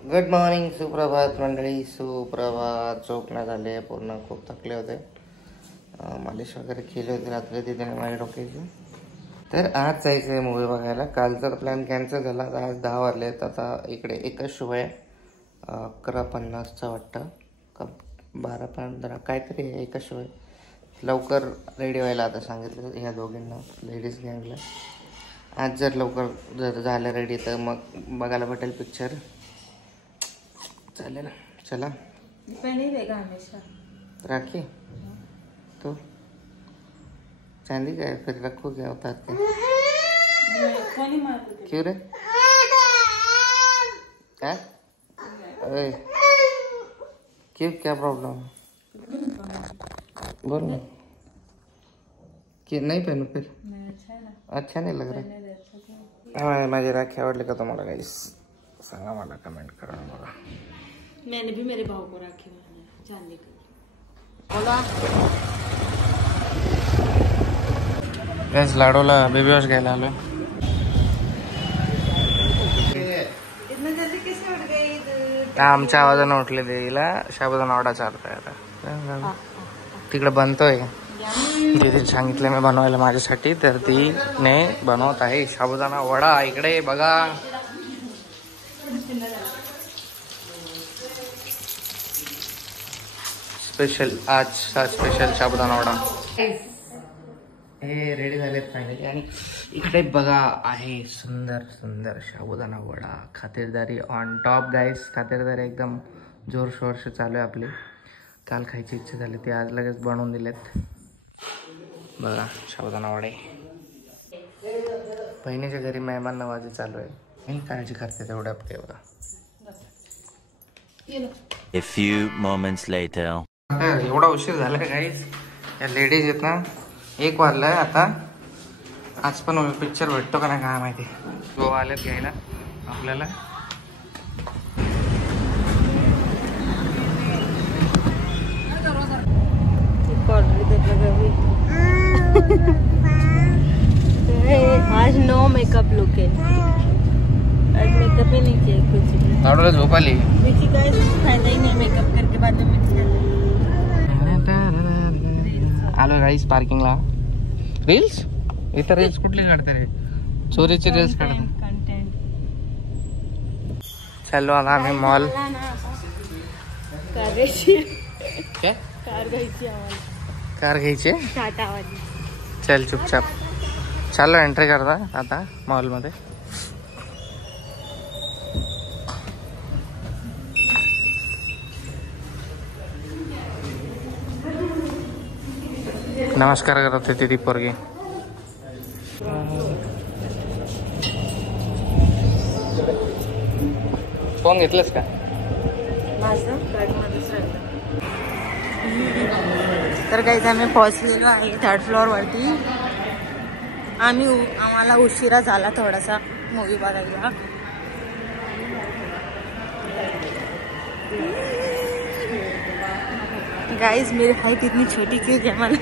Good morning, सुप्रभात मंडळी. सुप्रभात. झोप नाही झाले पूर्ण, खूप थकले होते. मालिश वगैरे केली होती रात्री तिथे माझ्या डोक्याची. तर आज जायचं आहे मूवी बघायला. कालचा प्लॅन कॅन्सल झाला. आज 10 वाजलेत. आता इकडे एकच शो आहे 11:50चा वाटतं का 12:15 काहीतरी आहे, एकच शो आहे. लवकर रेडी व्हायला आता सांगितलं ह्या दोघींना, लेडीज गँगला. आज जर लवकर झालं रेडी तर मग बघायला भेटेल पिक्चर. चालेल, चला. राखी तो चांदी का फिर रखो क्या होता है? क्यों रे? क्या क्यों, क्या प्रॉब्लम है? बोल ना. कि नहीं पहनू फिर? अच्छा नहीं लग रहा. माझी राखी आवडली का तुम्हाला? गाइस सांगा मला, कमेंट करा मला. मैंने भी मेरे भाव को राखी चांदी की. गैस लाडोला बेबी वॉश घ्यायला आलोय. आमच्या आवाजानं उठले देवीला शाबुदाना वडा चालतोय आता. तिकडे बनतोय. तिथे सांगितलं मी बनवायला माझ्यासाठी, तर तिने बनवत आहे शाबुदाना वडा. इकडे बघा. स्पेशल आजचा स्पेशल साबुदाणा वडा. हे रेडी झालेत फायनली. आणि इकडे बघा आहे सुंदर सुंदर साबुदाणा वडा. खातिरदारी ऑन टॉप गाईस. खातिरदारी एकदम जोर शोरशी चालू आहे आपली. काल खायची इच्छा झाली ती आज लगेच बनवून दिलेत. बघा साबुदाणा वडे. बहिणीच्या घरी मेहमान नवाजी चालू आहे. मी काळजी करते तेवढ्या पुढे. बघा. A few moments later. एवढा उशीर झाला गाईस. या लेडीज आहेत ना, 1 वाजलाय आता. आज पण पिक्चर भेटतो का नाही काय माहिती. जो आलेत घ्यायला आपल्याला. आज नो मेकअप लुक है. आज मेकअप ही नहीं किया कुछ. लाडूला झोप आली. फायदा ही नहीं मेकअप करके बाद में आलो गाईस पार्किंगला. रील्स इथं रील्स कुठली काढते रे? चोरीची रील्स काढते. चलो आता आम्ही मॉल. कार घ्यायची. काय? कार घ्यायची आम्हाला. कार घ्यायची? टाटावाली. चल चुपचाप चाललो एंट्री करता आता मॉलमध्ये. नमस्कार करत होती ती पोरगी. फोन घेतलंस का? तर काही आम्ही पोहोचलेलो आहे 3rd फ्लोअर वरती. आम्हाला उशिरा झाला थोडासा मूवी बघायला. गाइस मेरी हाइट इतनी छोटी क्यों है? मला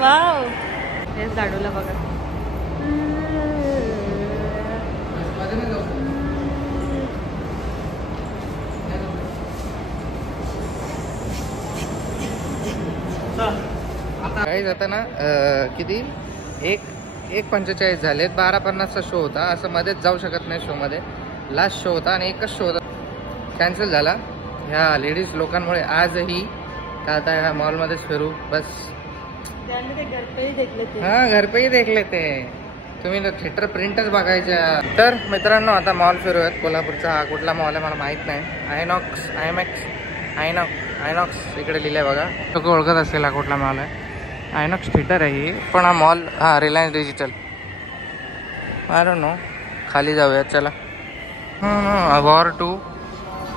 वाव. हेच दाडूला बघा. काही जाता ना किती 1:45 झालेत. 12:50चा शो होता. असं मध्येच जाऊ शकत नाही शो मध्ये. लास्ट शो होता आणि एकच शो होता, कॅन्सल झाला ह्या लेडीज लोकांमुळे. आजही का आता ह्या मॉलमध्येच फिरू बस. हा घर पे ही देख लेते. तुम्ही थिएटर प्रिंटच बघायच्या. तर मित्रांनो आता मॉल फिरूयात. कोल्हापूरचा हा कुठला मॉल आहे मला माहित नाही. आयनॉक्स इकडे लिहिलंय बघा. लोक ओळखत असेल हा कुठला मॉल आहे. आयनॉक्स थिएटर आहे ही. पण हा मॉल हा Reliance digital. I don't know. खाली जाऊयात चला.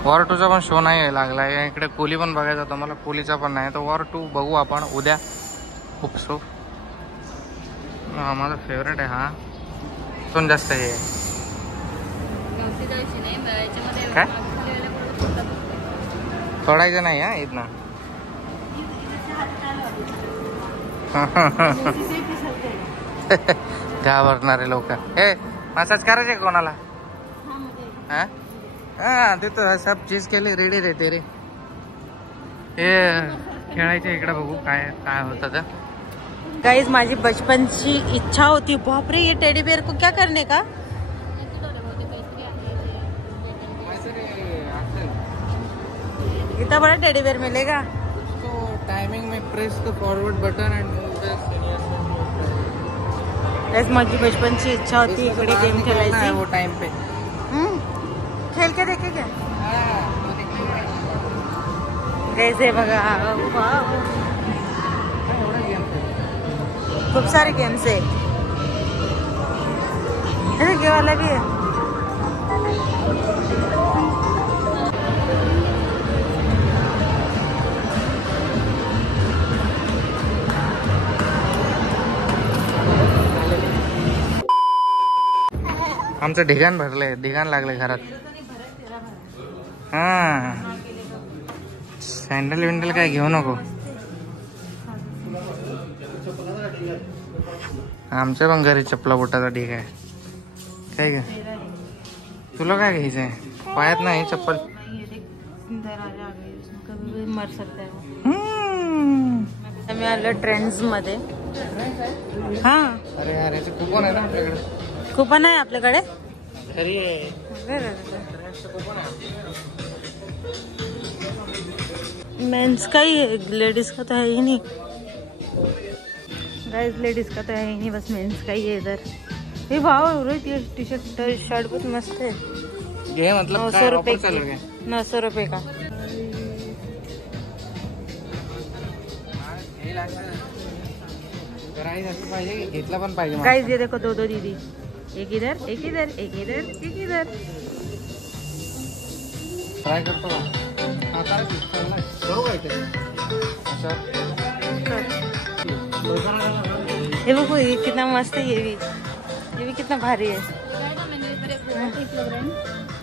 वॉर 2चा पण शो नाही लागला. इकडे कोली पण बघायचा होता मला. कोलीचा पण नाही. तर वॉर 2 बघू आपण उद्या. खूप शो माझा फेवरेट आहे हा. पण जास्त हे काय सोडायचं नाही हा इथनं. घाबरणारे लोक. ए मसाज करायचे कोणाला? हा ते तर सब चीज केली रेडी देते रे. हे खेळायचे इकडे बघू काय काय होतं तर. गाइस माझी बचपनची इच्छा होती. बापरे ये टेडी बेयर को क्या करने का? इतना बड़ा टेडी बेयर मिलेगा? तो टाइमिंग में press the forward button end माझी बचपनची इच्छा होती इकडे गेम खेळायची. वो टाइम पे खेळ के देखे क्या? कैसे बघा खूप सारे गेम्स आहे. ये वाला भी है. आमचं ढिगाण भरलंय. ढिगाण लागलंय घरात. हा सँडल विंडल काय घेऊ नको. आमच्या पण घरी चपला बोटाचा ढीग आहे. काय ग तुला काय घ्यायचंय? पायात नाही चप्पल. मर सकता है. आम्ही आलो ट्रेंड्स मध्ये. हा अरे यार याचे कुपन आहे ना आपल्याकडे. कुपन आहे आपल्याकडे. घरी आहे. मेंस का ही है, लेडीज का तो है ही नहीं. गाइस लेडीज का तो है ही नहीं, बस मेंस का ही है इधर. ये वाह रोहित ये टी शर्ट शर्ट बहुत मस्त है. ये मतलब 900 रुपए चालू आहे. 900 रुपए का. पाहिजे घेतला पण पाहिजे. गाइस ये देखो दो दीदी. एक इधर एक इधर एक इधर एक इधर. ट्राय करतो का? ये देखो ये कितना मस्त है. ये भी कितना भारी है.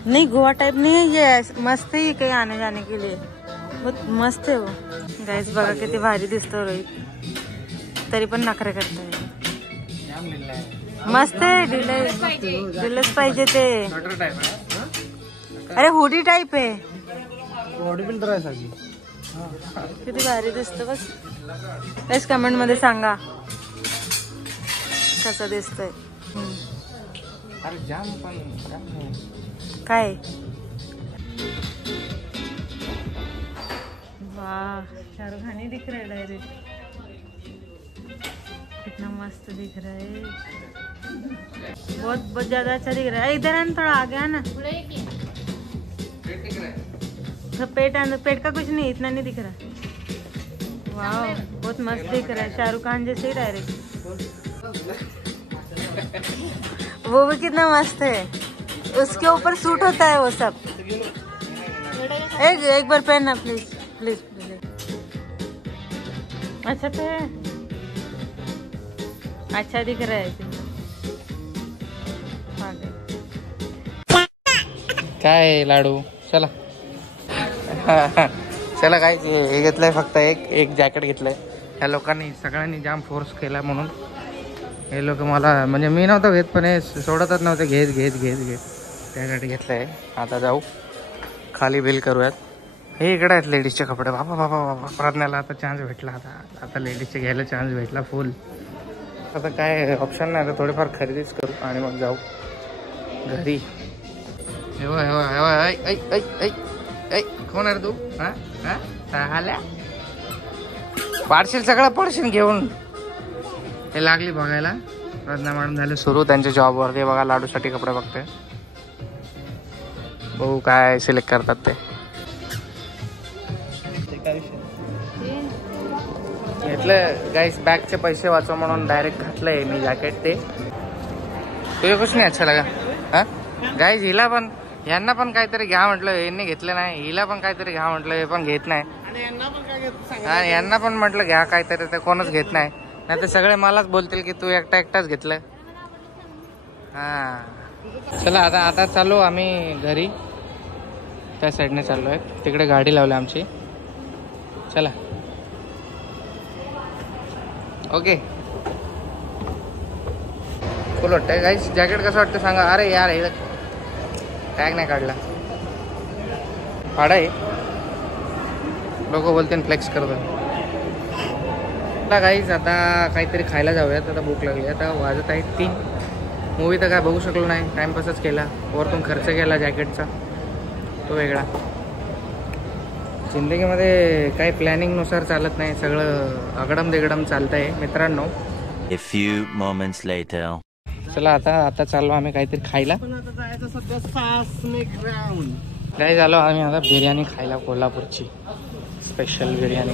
नहीं गोवा टाइप नहीं है ये. मस्त है ये कहीं आने जाने के लिए. बहुत मस्त है वो. गाइस बघा किती भारी दिसतो रोहित. तरी पण नखरे करतोय. मस्त आहे. दिलंच पाहिजे ते. अरे हुडी टाइप आहे. किती भारी दिसतो. बस कमेंट मध्ये सांगा कसं दिसतंय. काय वाह शाहरुख खान ही दिख रहा है डायरेक्ट. कितना मस्त दिख रहा है. बहुत ज्यादा अच्छा दिख रहा है. इधर आना थोड़ा आगे आना. तो पेट का कुछ नहीं इतना नहीं दिख रहा. वाह बहुत मस्त दिख रहा है. शाहरुख खान जैसे ही डायरेक्ट. वो भी कितना मस्त है. उसके ऊपर सूट होता है वो सब. एक बार पहनना प्लीज प्लीज प्लीज. अच्छा तो है. अच्छा दिख रहा है. काय लाडू चला. चला काय हे घेतलंय फक्त एक जॅकेट घेतलंय. ह्या लोकांनी सगळ्यांनी जाम फोर्स केला म्हणून हे लोक मला म्हणजे मी नव्हतं घेत पण हे सोडतच नव्हते. घेत त्यासाठी घेतलंय. आता जाऊ खाली बिल करूयात. हे इकडे आहेत लेडीजचे कपडे. बाबा प्रज्ञाला आता चान्स भेटला. आता लेडीजचे घ्यायला चान्स भेटला फुल. आता काय ऑप्शन नाही. आता थोडीफार खरेदीच करू आणि मग जाऊ घरी. कोण आहे तू? आल्या पाडशील सगळं पडशील घेऊन. हे लागली बघायला. प्रज्ञा मॅडम झाले सुरू त्यांच्या जॉबवरती. बघा लाडूसाठी कपडे बघते. बघू काय सिलेक्ट करतात ते. घेतलं गाईस. बॅगचे पैसे वाचव म्हणून डायरेक्ट घातलंय मी जॅकेट. ते तुझे कुछ नाही अच्छा लगा. हा गाईस हिला पण यांना पण काहीतरी घ्या म्हटलं. यांनी घेतलं नाही. हिला पण काहीतरी घ्या म्हटलं. हे पण घेत नाही. आणि यांना पण म्हटलं घ्या काहीतरी. ते कोणच घेत नाही. नाही तर सगळे मलाच बोलतील की तू एकटाच घेतलं. हा चला आता चालू आम्ही घरी. त्या साईडने चाललोय. तिकडे गाडी लावली आमची. चला ओके. फुल वाटतंय गाईस. जॅकेट कसं वाटतं सांगा. अरे यार हे टॅग नाही काढला. फाडा आहे. लोक बोलते फ्लेक्स करतात. गाईज आता काहीतरी खायला जाऊयात. आता भूक लागली. आता वाजत आहे 3. मूवी तर काय बघू शकलो नाही. टाइमपासच केला. वरतून खर्च केला जॅकेटचा तो वेगळा. जिंदगीमध्ये काही प्लॅनिंगनुसार चालत नाही. सगळं अगडम दिगडम चालतं आहे मित्रांनो. A few moments later. चला आता चाललो आम्ही काहीतरी खायला. काय झालो आम्ही आता बिर्याणी खायला. कोल्हापूरची special biryani.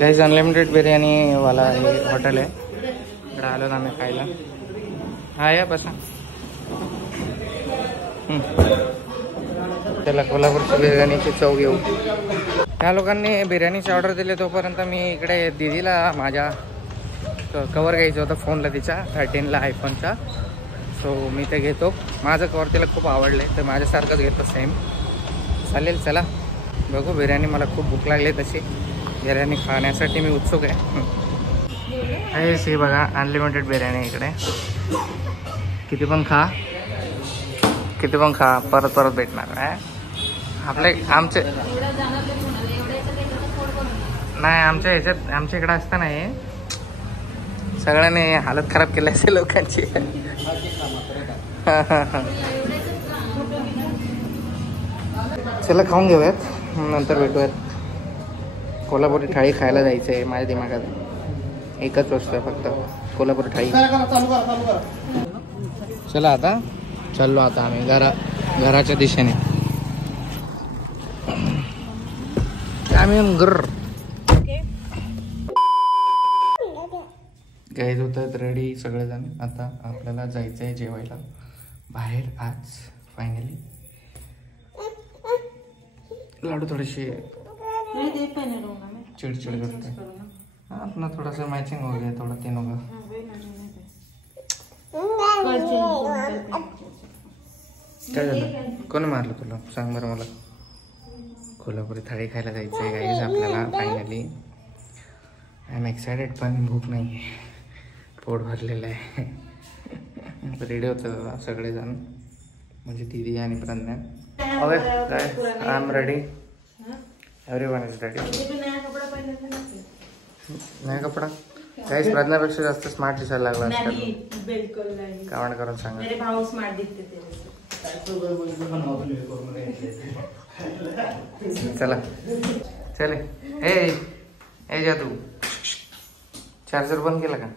Guys unlimited biryani वाला हे हॉटेल आहे. इकडे आलो आम्ही खायला. हा या बसा. त्याला कोल्हापूरची बिर्याणीची चव घेऊ. त्या लोकांनी बिर्याणीची ऑर्डर दिली तोपर्यंत मी इकडे दीदीला माझ्या कवर घ्यायचं होतं फोनला तिच्या 13ला आयफोनचा. सो मी ते घेतो. माझं कवर तिला खूप आवडले तर माझ्यासारखंच घेतो सेम. चालेल चला बघू. बिर्याणी मला खूप भूक लागली तशी. बिर्याणी खाण्यासाठी मी उत्सुक आहे. हे बघा अनलिमिटेड बिर्याणी इकडे. किती पण खा परत परत भेटणार आहे. आमच्या ह्याच्यात आमच्या इकडे असताना हे सगळ्यांनी हालत खराब केली असेल लोकांची. चला खाऊन घेऊयात नंतर भेटूयात. कोल्हापुरी थाळी खायला जायचं आहे. माझ्या दिमागात एकच वस्तू आहे फक्त कोल्हापुरी थाळी. चला आता चाललो आता आम्ही घराच्या दिशेने. आम्ही गाईज होतात रेडी सगळेजण. आता आपल्याला जायचं आहे जेवायला बाहेर आज फायनली. लाडू थोडीशी चिड़चिड़ करते हैं. अपना थोड़ा सा मैचिंग हो गया थोड़ा तीनों का. काय झालं. कोण मारलं तुला सांग बरं मला. कोल्हापुरी थाळी खायला जायचं आहे गाईज आपल्याला फायनली. आय एम एक्सायटेड पण भूक नाही आहे. पोट भरलेलं आहे. रेडी होतं सगळेजण म्हणजे दीदी आणि Pragya. Okay I am ready. Everyone is ready. नया कपडा काहीच प्रज्ञापेक्षा जास्त स्मार्ट दिसायला लागला आजकाल. कावण करून सांगा. चला चले. ए जा तू. चार्जर बंद केला का.